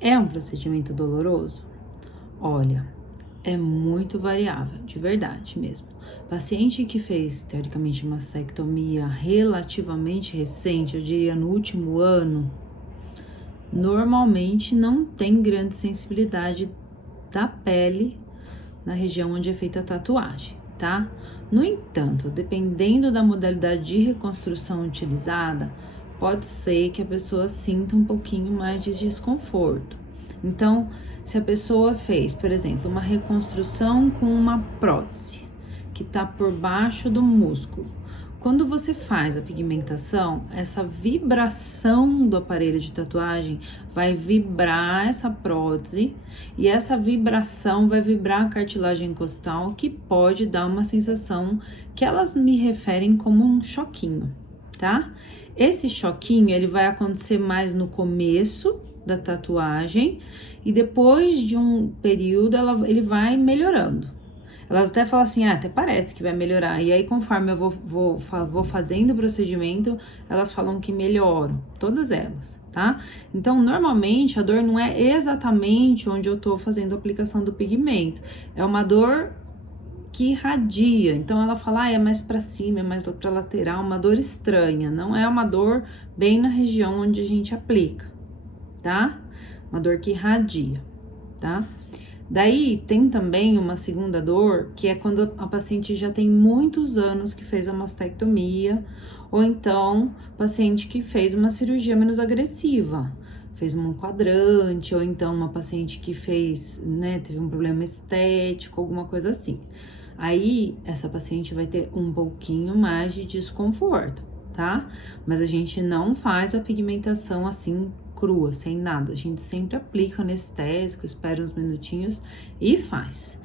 É um procedimento doloroso? Olha, é muito variável, de verdade mesmo. Paciente que fez, teoricamente, mastectomia relativamente recente, eu diria no último ano, normalmente não tem grande sensibilidade da pele na região onde é feita a tatuagem, tá? No entanto, dependendo da modalidade de reconstrução utilizada, pode ser que a pessoa sinta um pouquinho mais de desconforto. Então, se a pessoa fez, por exemplo, uma reconstrução com uma prótese que está por baixo do músculo, quando você faz a pigmentação, essa vibração do aparelho de tatuagem vai vibrar essa prótese e essa vibração vai vibrar a cartilagem costal, que pode dar uma sensação que elas me referem como um choquinho, tá? Esse choquinho, ele vai acontecer mais no começo da tatuagem e depois de um período ele vai melhorando. Elas até falam assim, até parece que vai melhorar. E aí, conforme eu vou fazendo o procedimento, elas falam que melhoram. Todas elas, tá? Então, normalmente, a dor não é exatamente onde eu tô fazendo a aplicação do pigmento. É uma dor que irradia. Então, ela fala, é mais pra cima, é mais pra lateral, uma dor estranha. Não é uma dor bem na região onde a gente aplica, tá? Uma dor que irradia, tá? Daí tem também uma segunda dor, que é quando a paciente já tem muitos anos que fez a mastectomia, ou então paciente que fez uma cirurgia menos agressiva, fez um quadrante, ou então uma paciente que fez, né, teve um problema estético, alguma coisa assim. Aí essa paciente vai ter um pouquinho mais de desconforto, tá? Mas a gente não faz a pigmentação assim crua, sem nada. A gente sempre aplica o anestésico, espera uns minutinhos e faz.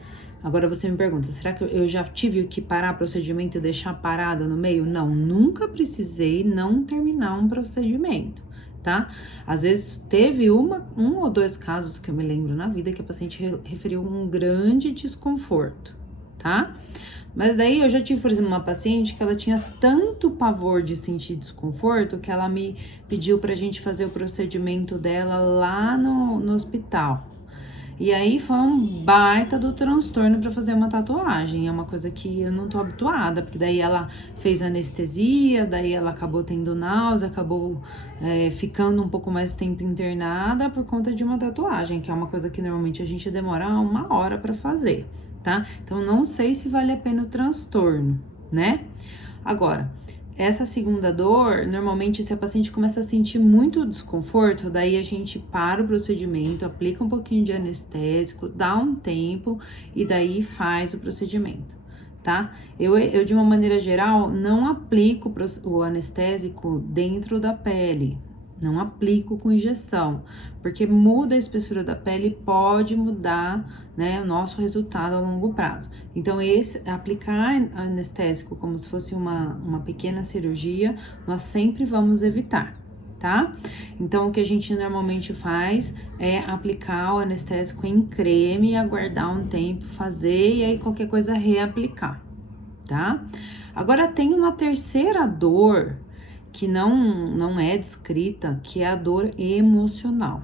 Agora você me pergunta, será que eu já tive que parar o procedimento e deixar parado no meio? Não, nunca precisei não terminar um procedimento, tá? Às vezes teve um ou dois casos que eu me lembro na vida que a paciente referiu um grande desconforto, tá? Mas daí eu já tive, por exemplo, uma paciente que ela tinha tanto pavor de sentir desconforto que ela me pediu pra gente fazer o procedimento dela lá no hospital. E aí foi um baita do transtorno pra fazer uma tatuagem. É uma coisa que eu não tô habituada, porque daí ela fez anestesia, daí ela acabou tendo náusea, acabou ficando um pouco mais tempo internada por conta de uma tatuagem, que é uma coisa que normalmente a gente demora 1 hora pra fazer, tá? Então não sei se vale a pena o transtorno, né? Agora, essa segunda dor, normalmente se a paciente começa a sentir muito desconforto, daí a gente para o procedimento, aplica um pouquinho de anestésico, dá um tempo e daí faz o procedimento, tá? Eu de uma maneira geral, não aplico o anestésico dentro da pele, não aplico com injeção, porque muda a espessura da pele e pode mudar, né, o nosso resultado a longo prazo. Então, aplicar anestésico como se fosse uma pequena cirurgia, nós sempre vamos evitar, tá? Então, o que a gente normalmente faz é aplicar o anestésico em creme, aguardar um tempo, fazer e aí qualquer coisa reaplicar, tá? Agora, tem uma terceira dor que não é descrita, que é a dor emocional.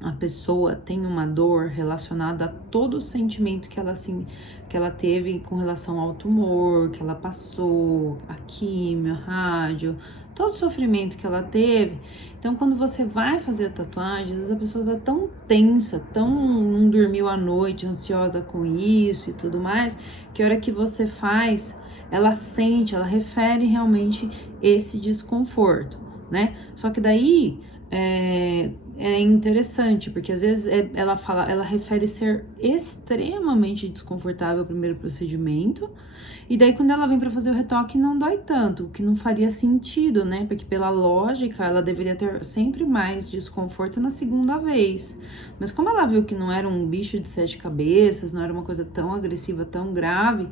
A pessoa tem uma dor relacionada a todo o sentimento que ela teve com relação ao tumor, que ela passou, a químio, a rádio, todo o sofrimento que ela teve. Então, quando você vai fazer a tatuagem, às vezes a pessoa tá tão tensa, não dormiu à noite, ansiosa com isso e tudo mais, que a hora que você faz, ela sente, ela refere realmente esse desconforto, né? Só que daí é interessante, porque às vezes ela refere ser extremamente desconfortável o primeiro procedimento, e daí quando ela vem para fazer o retoque não dói tanto, o que não faria sentido, né? Porque pela lógica ela deveria ter sempre mais desconforto na segunda vez. Mas como ela viu que não era um bicho de 7 cabeças, não era uma coisa tão agressiva, tão grave,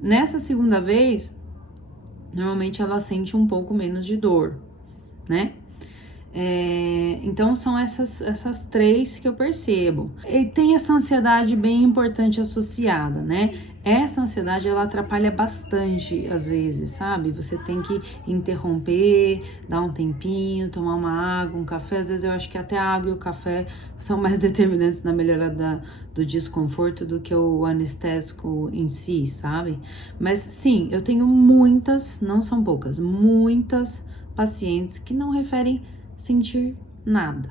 nessa segunda vez, normalmente ela sente um pouco menos de dor, né? Então são essas três que eu percebo. E tem essa ansiedade bem importante associada, né? Essa ansiedade, ela atrapalha bastante às vezes, sabe? Você tem que interromper, dar um tempinho, tomar uma água, um café. Às vezes eu acho que até a água e o café são mais determinantes na melhora do desconforto do que o anestésico em si, sabe? Mas sim, eu tenho muitas, não são poucas, muitas pacientes que não referem sentir nada,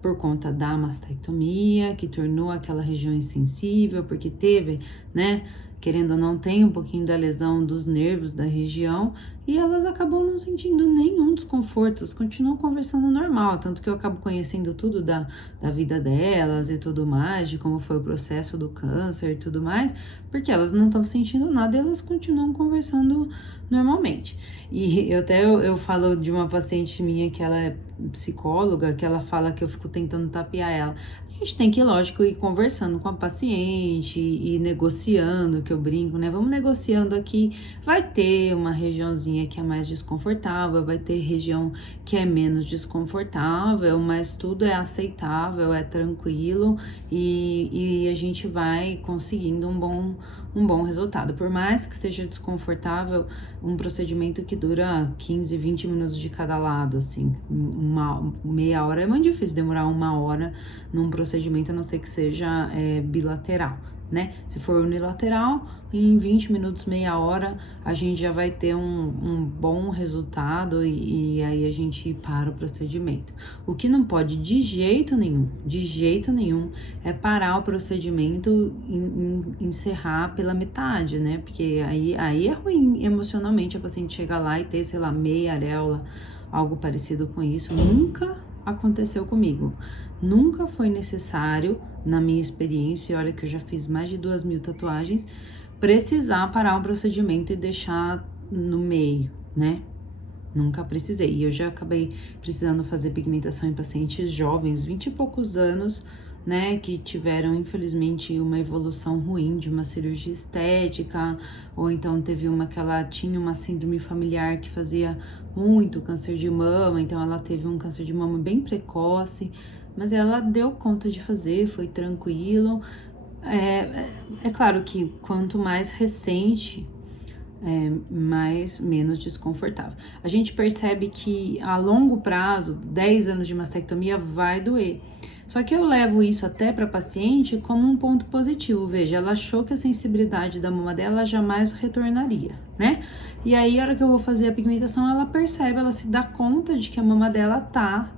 por conta da mastectomia, que tornou aquela região insensível, porque teve, né, querendo ou não, tem um pouquinho da lesão dos nervos da região, e elas acabam não sentindo nenhum desconforto, elas continuam conversando normal, tanto que eu acabo conhecendo tudo da vida delas e tudo mais, de como foi o processo do câncer e tudo mais, porque elas não estão sentindo nada e elas continuam conversando normalmente. E eu falo de uma paciente minha que ela é psicóloga, que ela fala que eu fico tentando tapear ela. A gente tem que, lógico, ir conversando com a paciente e negociando, que eu brinco, né? Vamos negociando aqui. Vai ter uma regiãozinha que é mais desconfortável, vai ter região que é menos desconfortável, mas tudo é aceitável, é tranquilo e a gente vai conseguindo um bom resultado. Por mais que seja desconfortável, um procedimento que dura 15, 20 minutos de cada lado, assim, uma meia hora é muito difícil demorar uma hora num procedimento, a não ser que seja bilateral, né? Se for unilateral, em 20 minutos, meia hora, a gente já vai ter um bom resultado e aí a gente para o procedimento. O que não pode de jeito nenhum, é parar o procedimento e encerrar pela metade, né? Porque aí é ruim emocionalmente a paciente chegar lá e ter, sei lá, meia areola, algo parecido com isso. Nunca aconteceu comigo. Nunca foi necessário, na minha experiência, e olha que eu já fiz mais de 2.000 tatuagens, precisar parar um procedimento e deixar no meio, né? Nunca precisei. E eu já acabei precisando fazer pigmentação em pacientes jovens, 20 e poucos anos, né, que tiveram, infelizmente, uma evolução ruim de uma cirurgia estética, ou então teve uma que ela tinha uma síndrome familiar que fazia muito câncer de mama, então ela teve um câncer de mama bem precoce, mas ela deu conta de fazer, foi tranquilo. É claro que quanto mais recente, menos desconfortável. A gente percebe que a longo prazo, 10 anos de mastectomia vai doer. Só que eu levo isso até para paciente como um ponto positivo. Veja, ela achou que a sensibilidade da mama dela jamais retornaria, né? E aí, a hora que eu vou fazer a pigmentação, ela percebe, ela se dá conta de que a mama dela tá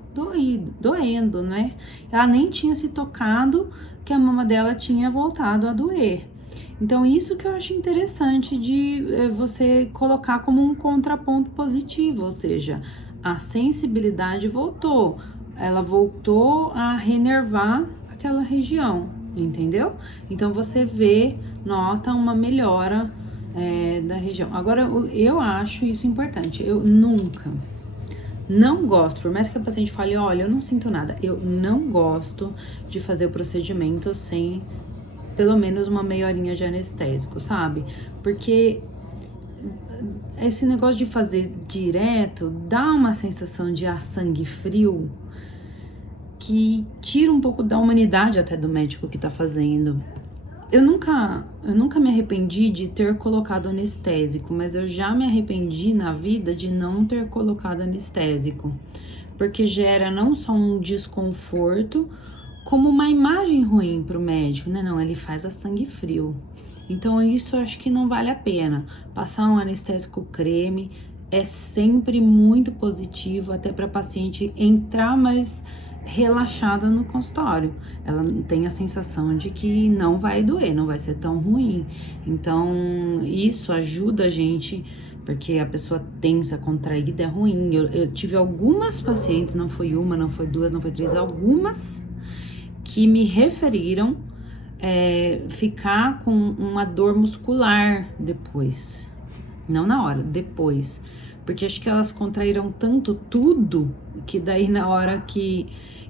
doendo, né? Ela nem tinha se tocado que a mama dela tinha voltado a doer. Então, isso que eu acho interessante de você colocar como um contraponto positivo, ou seja, a sensibilidade voltou, ela voltou a renervar aquela região, entendeu? Então, você nota uma melhora da região. Agora, eu acho isso importante, eu não gosto, por mais que a paciente fale, olha, eu não sinto nada, eu não gosto de fazer o procedimento sem pelo menos uma meia horinha de anestésico, sabe? Porque esse negócio de fazer direto dá uma sensação de sangue frio que tira um pouco da humanidade até do médico que tá fazendo. Eu nunca me arrependi de ter colocado anestésico, mas eu já me arrependi na vida de não ter colocado anestésico, porque gera não só um desconforto, como uma imagem ruim para o médico, né? Não, ele faz a sangue frio. Então, isso eu acho que não vale a pena. Passar um anestésico creme é sempre muito positivo, até para a paciente entrar mais relaxada no consultório. Ela tem a sensação de que não vai doer, não vai ser tão ruim. Então, isso ajuda a gente, porque a pessoa tensa, contraída é ruim. Eu tive algumas pacientes, não foi uma, não foi duas, não foi três, algumas que me referiram ficar com uma dor muscular depois. Não na hora, depois. Porque acho que elas contraíram tanto tudo, que daí na hora que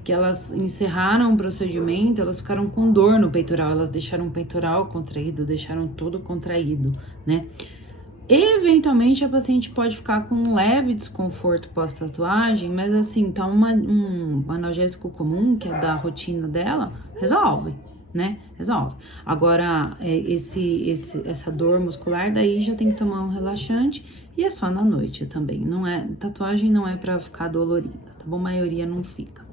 elas encerraram o procedimento, elas ficaram com dor no peitoral, elas deixaram o peitoral contraído, deixaram todo contraído, né? Eventualmente, a paciente pode ficar com um leve desconforto pós-tatuagem, mas assim, toma um analgésico comum, que é da rotina dela, resolve, né? Resolve. Agora, essa dor muscular, daí já tem que tomar um relaxante e é só na noite também. Não é, tatuagem não é pra ficar dolorida, tá bom? A maioria não fica.